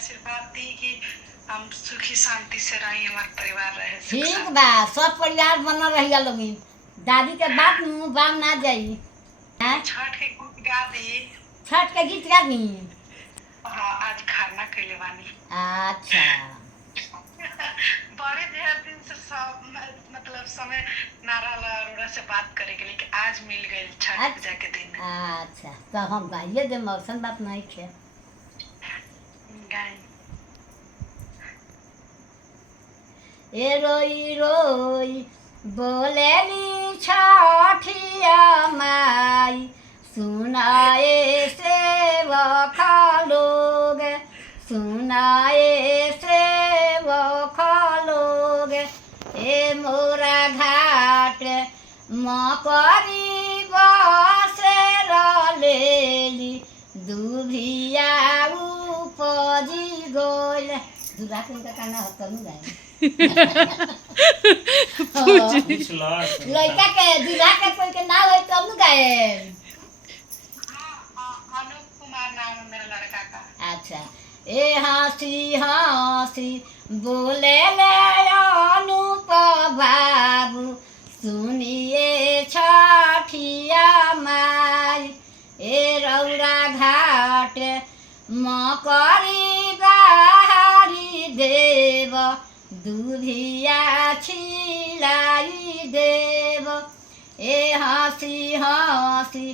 आशीर्वाद दी कि हम सुखी शांति से रही, हमार परिवार रहे सुख ठीक शांति। बा, सब परिवार बनल रहिया लोगिन। दादी के बात नु बाम ना जाई। हैं? छठ के गीत गा दी। छठ के गीत गा दी। हाँ, आज खरना कैले बानी। अच्छा बड़े ढेर दिन से सब मतलब समय ना रहल अरोड़ा से बात करे के लिए कि आज मिल गए छठ पूजा के दिन। अच्छा तो हम गाइए दे, मौसम बात नहीं थे। गाय ए रोई रोई बोलेली छठिया माई, सुनाए सेवक लोग, सुनाए सेवक लोग। ए मोरा घाट मकरी बसेर लेली, दुभिया उपजी गोल। दूल्हा के उनका गाना होता नहीं गाए। लड़का के दूल्हा के कोई के नाम है तब न गाए। अनूप कुमार नाम है मेरा लड़का का। अच्छा ए हंसी हंसी बोले ले अनूप बाबू, सुनिए छठिया माई। ए रौरा घाट मकरी बाहरी देव, दुधिया छिलाई देव। ए हंसी हंसी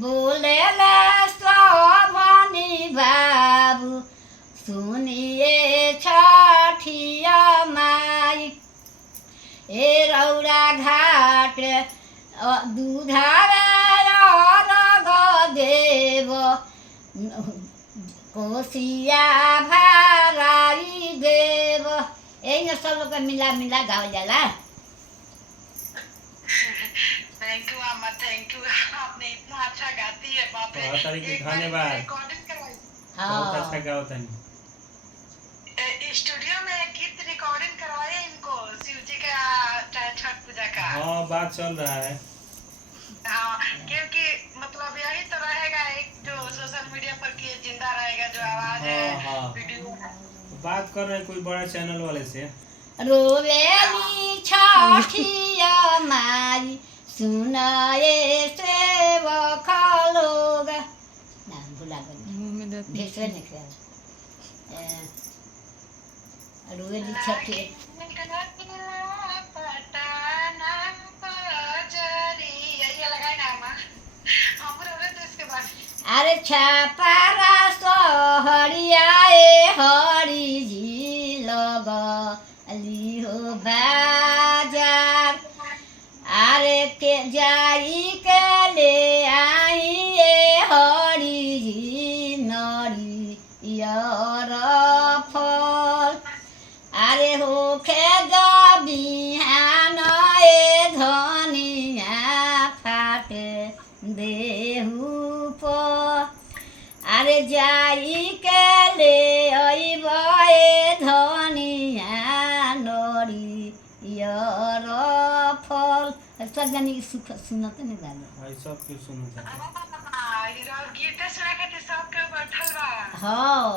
बोले ले शोभनी बाबू, सुनिए छठिया माई। ए रौरा घाट दूधावे रग देव, कोसिया भराई देव। यही सब लोग का मिला मिला गावल जाला। थैंक यू अम्मा, थैंक यू। आपने इतना अच्छा गाती है, बाप रे। बहुत तारीफ, धन्यवाद। रिकॉर्डिंग करवाई बहुत अच्छा गाओ तनी। स्टूडियो में गीत रिकॉर्डिंग करवाए इनको शिव जी का छठ पूजा का। हाँ, बात चल रहा है। हाँ, क्योंकि मतलब यही तो रहेगा एक जो सोशल मीडिया पर की जिंदा रहेगा, जो आवाज है हाँ। वीडियो। बात कर रहे हैं कोई बड़ा चैनल वाले से। रोवेली छठिया माई, सुनाए सेवक लोग। नाम भुला गई, भेसवे निकल। रोवेली छठिया। अरे छापारा सहरियाए हरि जी लगली हो बाजार। अरे के जाई के ले आई ए हरि जी नरियर फल। अरे होखे बिहान ए धनिया फाटे देहु पर। अरे जाई के ले अइब ए धनिया नरियर फल। सब जानी की सुख सुनत नहीं गाना। भाई सब कुछ सुनो था। गीत सुना के सब के बैठल बा। हाँ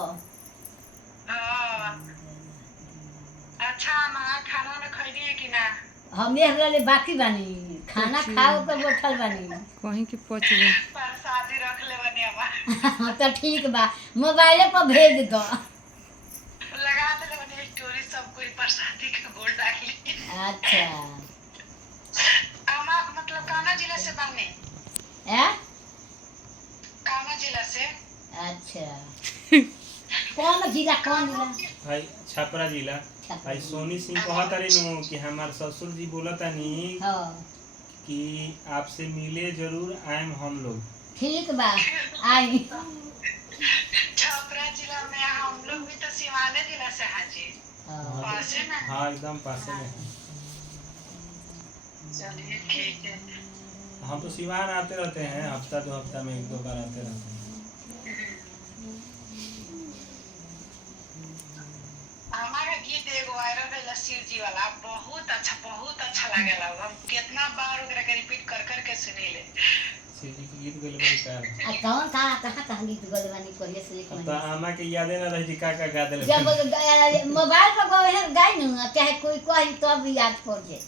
अच्छा माँ, खाना वाना खैली है कि ना? हमें रहले बाकी बानी, खाना खाओ के बैठल बानी। कहीं के पच गए। प्रसादी रख ले बनी अम्मा। तो ठीक बा, मोबाइले पर भेज दो। लगा दे बनी स्टोरी, सब कोई प्रसादी के गोल डाली। अच्छा अम्मा मतलब काना जिला से बानी। काना जिला से। अच्छा कौन जिला कौन जिला? भाई छपरा जिला। भाई सोनी सिंह कहत रही नु कि हमार ससुर जी बोलता नहीं हाँ कि आपसे मिले जरूर आएम हम लोग। ठीक बा आई। छपरा जिला में हम लोग भी तो सिवाने जिला से हैं जी। पासे में। हाँ एकदम पासे में। चलिए ठीक है। हम तो सिवान आते रहते हैं, हफ्ता दो हफ्ता में एक दो बार आते रहते हैं। हमारा गीत एगो वायरल भेला शिव जी वाला, बहुत अच्छा लागेला। हम कितना बार ओकरा के रिपीट कर कर के सुनीले। शिव जी के गीत गइले बड़ी कार आ कौन था कहाँ गीत गलवानी करिए से एक तो आमा के यादे ना रही का गा देले जब मोबाइल पर गाय न चाहे कोई कही तब याद पड़ जाए।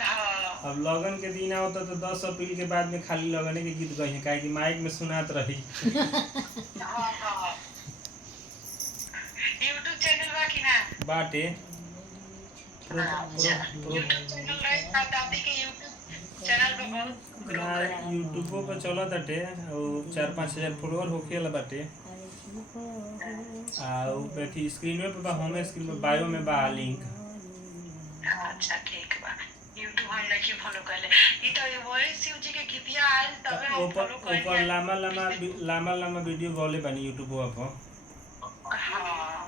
हाँ अब लगन के दिन आवता तो 10 अप्रैल के बाद में खाली लगने के गीत गई काहे कि माइक में सुनात रही हाँ हाँ यूट्यूब चैनल बा कि ना बाटे यूट्यूब चैनल रही दादी के यूट्यूब चैनल पे बहुत ग्रो ना करे यूट्यूबो पर चलत बाटे और 4-5 हजार फॉलोअर होखेला बाटे आ उ पे स्क्रीन पे बा होम स्क्रीन पे बायो में बा लिंक अच्छा ठीक बा यूट्यूब हम नहीं फॉलो करले ई तो वही शिव जी के गीतिया आइल तबे हम ऊपर फॉलो ऊपर करले लामा वीडियो गौले बनी यूट्यूब पर हाँ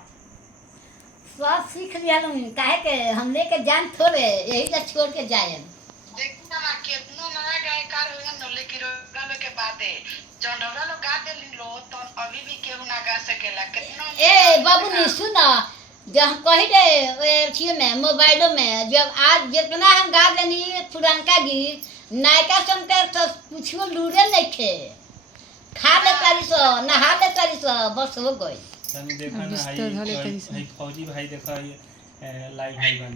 सब सीख लिया काहे के हमने के जान थोड़े यही ला छोड़ के जाए। देखी ना कितना नया गायकार हो गया न लेकिन रोड़ा लोग के बाते जौन रोड़ा लोग गा देली लो तो अभी भी केहू ना गा सकेला कितना ए बाबू ने सुना जब हम कही रहे अथी में मोबाइलों में जब आज जितना हम गा देनी पुरानका गीत नायका संकर तो कुछ लूरे नहीं थे खा ले तारी सो नहा ले तारी सो बस हो गई। तनी देखा ना बिस्तर धले तनी हाई फौजी भाई देखा लाइव भाई बन